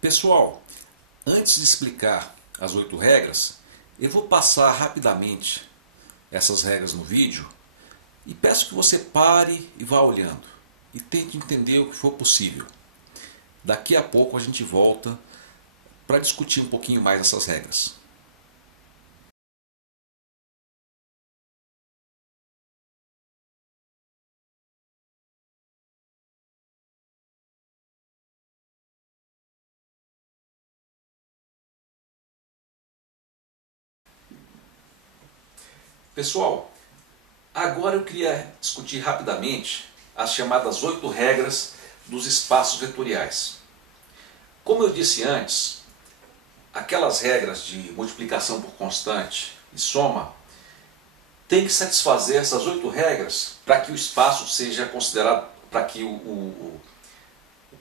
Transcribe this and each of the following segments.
Pessoal, antes de explicar as 8 regras, eu vou passar rapidamente essas regras no vídeo e peço que você pare e vá olhando e tente entender o que for possível. Daqui a pouco a gente volta para discutir um pouquinho mais essas regras. Pessoal, agora eu queria discutir rapidamente as chamadas 8 regras dos espaços vetoriais. Como eu disse antes, aquelas regras de multiplicação por constante e soma têm que satisfazer essas 8 regras para que o espaço seja considerado, para que o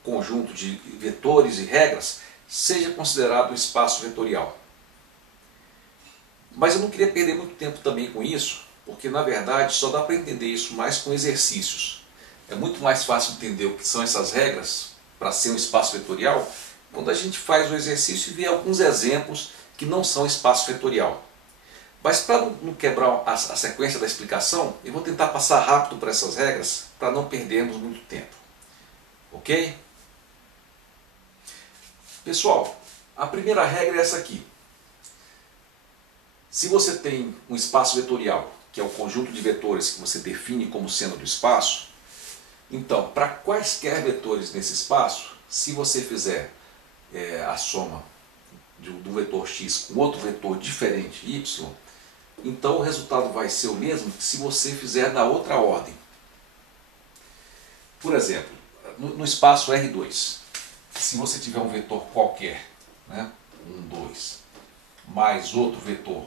conjunto de vetores e regras seja considerado um espaço vetorial. Mas eu não queria perder muito tempo também com isso, porque na verdade só dá para entender isso mais com exercícios. É muito mais fácil entender o que são essas regras para ser um espaço vetorial quando a gente faz o exercício e vê alguns exemplos que não são espaço vetorial. Mas para não quebrar a sequência da explicação, eu vou tentar passar rápido por essas regras para não perdermos muito tempo. Ok? Pessoal, a primeira regra é essa aqui. Se você tem um espaço vetorial, que é o conjunto de vetores que você define como sendo do espaço, então, para quaisquer vetores nesse espaço, se você fizer a soma do vetor x com outro vetor diferente, y, então o resultado vai ser o mesmo que se você fizer na outra ordem. Por exemplo, no espaço R2, se você tiver um vetor qualquer, né, 1, 2, mais outro vetor,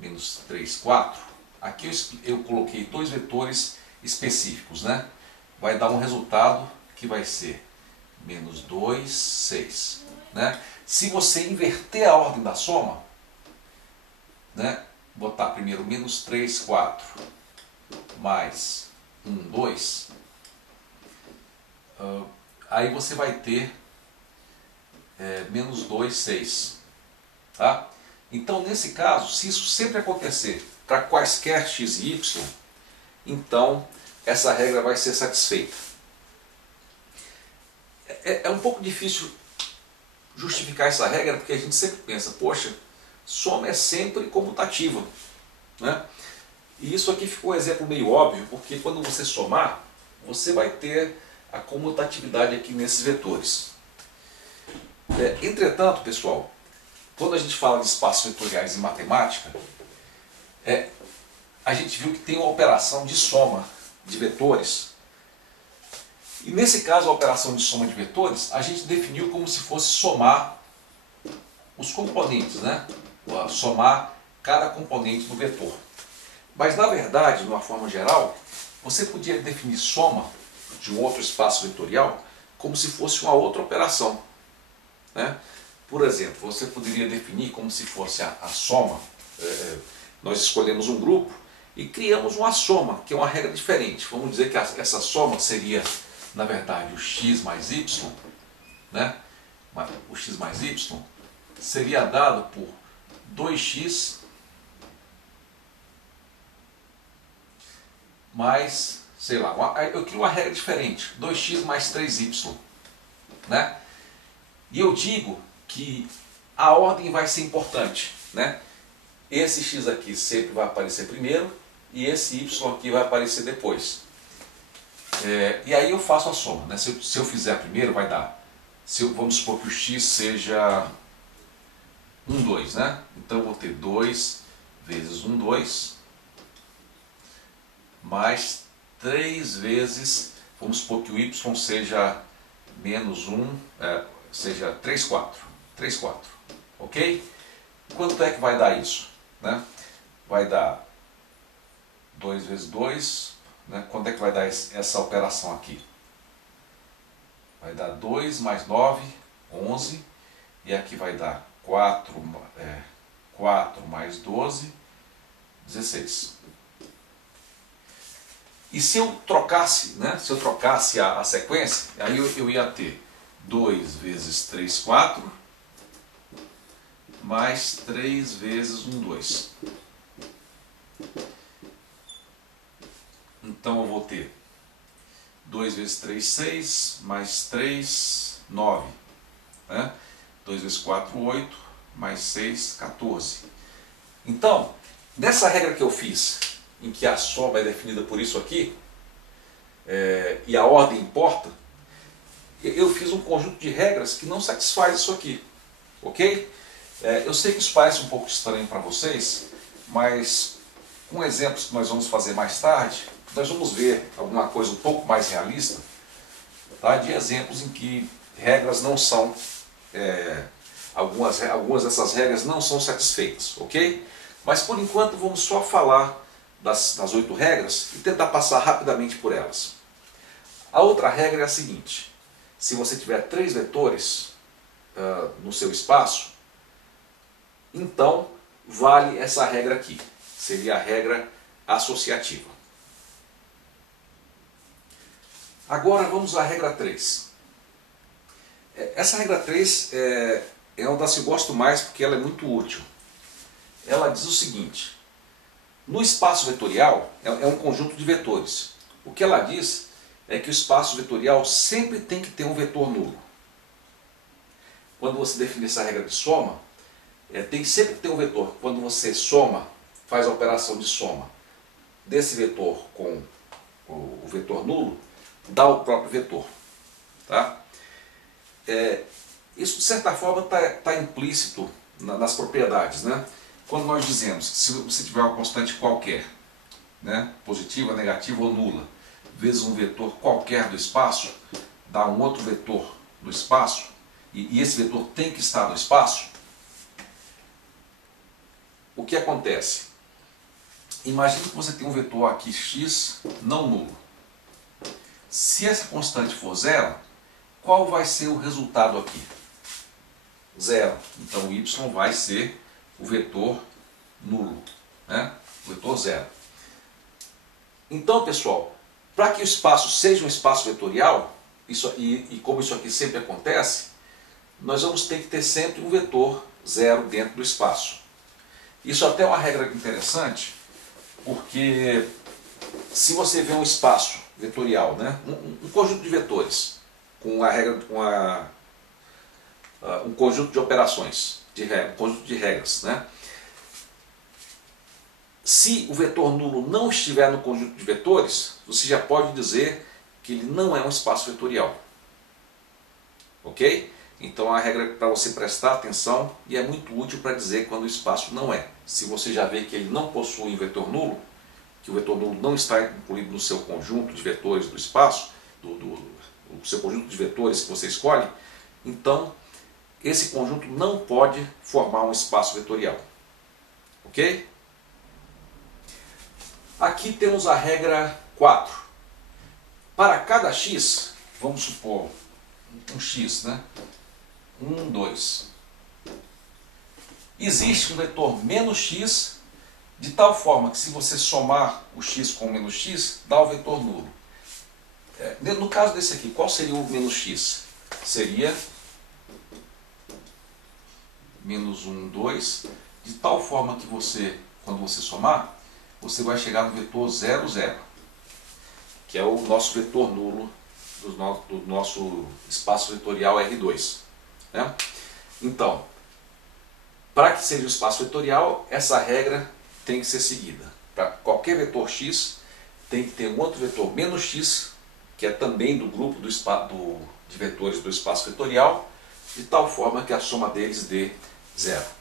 menos 3, 4, aqui eu coloquei dois vetores específicos, né? Vai dar um resultado que vai ser menos 2, 6. Né? Se você inverter a ordem da soma, né, botar primeiro menos 3, 4, mais 1, 2, aí você vai ter menos 2, 6. Tá? Então, nesse caso, se isso sempre acontecer para quaisquer x e y, então essa regra vai ser satisfeita. É um pouco difícil justificar essa regra porque a gente sempre pensa, poxa, soma é sempre comutativa. Né? E isso aqui ficou um exemplo meio óbvio, porque quando você somar, você vai ter a comutatividade aqui nesses vetores. Entretanto, pessoal, quando a gente fala de espaços vetoriais em matemática, a gente viu que tem uma operação de soma de vetores. E nesse caso, a operação de soma de vetores, a gente definiu como se fosse somar os componentes, né? Somar cada componente do vetor. Mas na verdade, de uma forma geral, você podia definir soma de um outro espaço vetorial como se fosse uma outra operação. Né? Por exemplo, você poderia definir como se fosse a soma. Nós escolhemos um grupo e criamos uma soma, que é uma regra diferente. Vamos dizer que essa soma seria, na verdade, o x mais y. Né? O x mais y seria dado por 2x mais, sei lá, eu crio uma regra diferente, 2x mais 3y. Né? E eu digo que a ordem vai ser importante. Né? Esse x aqui sempre vai aparecer primeiro e esse y aqui vai aparecer depois. E aí eu faço a soma. Né? Se eu fizer primeiro, vai dar. Vamos supor que o x seja 1, 2. Né? Então eu vou ter 2 vezes 1, 2, mais 3 vezes, vamos supor que o y seja menos 1, seja 3, 4. 3, 4. Ok? Quanto é que vai dar isso? Né? Vai dar 2 vezes 2. Né? Quanto é que vai dar essa operação aqui? Vai dar 2 mais 9, 11. E aqui vai dar 4 4 mais 12, 16. E se eu trocasse, né? Se eu trocasse a sequência, aí eu ia ter 2 vezes 3, 4, mais 3 vezes 1, 2. Então eu vou ter 2 vezes 3, 6, mais 3, 9. Né? 2 vezes 4, 8, mais 6, 14. Então, nessa regra que eu fiz, em que a soma é definida por isso aqui, e a ordem importa, eu fiz um conjunto de regras que não satisfaz isso aqui. Ok? Eu sei que isso parece um pouco estranho para vocês, mas com exemplos que nós vamos fazer mais tarde, nós vamos ver alguma coisa um pouco mais realista, tá? De exemplos em que regras não são, algumas dessas regras não são satisfeitas, ok? Mas por enquanto vamos só falar das 8 regras e tentar passar rapidamente por elas. A outra regra é a seguinte: se você tiver 3 vetores no seu espaço, então vale essa regra aqui, seria a regra associativa. Agora vamos à regra 3. Essa regra 3 é uma das que eu gosto mais porque ela é muito útil. Ela diz o seguinte: no espaço vetorial, é um conjunto de vetores. O que ela diz é que o espaço vetorial sempre tem que ter um vetor nulo. Quando você define essa regra de soma, tem sempre que ter um vetor. Quando você soma, faz a operação de soma desse vetor com o vetor nulo, dá o próprio vetor. Tá? Isso de certa forma está implícito nas propriedades, né? Quando nós dizemos que se você tiver uma constante qualquer, né, positiva, negativa ou nula, vezes um vetor qualquer do espaço, dá um outro vetor do espaço, e esse vetor tem que estar no espaço, o que acontece? Imagine que você tem um vetor aqui x não nulo. Se essa constante for zero, qual vai ser o resultado aqui? Zero. Então o y vai ser o vetor nulo, né? O vetor zero. Então, pessoal, para que o espaço seja um espaço vetorial, e como isso aqui sempre acontece, nós vamos ter que ter sempre um vetor zero dentro do espaço. Isso até é uma regra interessante, porque se você vê um espaço vetorial, né, um conjunto de vetores, com a regra, um conjunto de operações, um conjunto de regras, né? Se o vetor nulo não estiver no conjunto de vetores, você já pode dizer que ele não é um espaço vetorial. Ok? Então a regra para você prestar atenção, e é muito útil para dizer quando o espaço não é. Se você já vê que ele não possui um vetor nulo, que o vetor nulo não está incluído no seu conjunto de vetores do espaço, do seu conjunto de vetores que você escolhe, então esse conjunto não pode formar um espaço vetorial. Ok? Aqui temos a regra 4. Para cada x, vamos supor um x, né? 1, 2. Existe um vetor menos x, de tal forma que se você somar o x com o menos x, dá o vetor nulo. No caso desse aqui, qual seria o menos x? Seria menos 1, 2, de tal forma que você, quando você somar, você vai chegar no vetor 0, 0, que é o nosso vetor nulo do nosso espaço vetorial R2. Né? Então, para que seja um espaço vetorial, essa regra tem que ser seguida. Para qualquer vetor x, tem que ter um outro vetor menos x, que é também do grupo de vetores do espaço vetorial, de tal forma que a soma deles dê 0.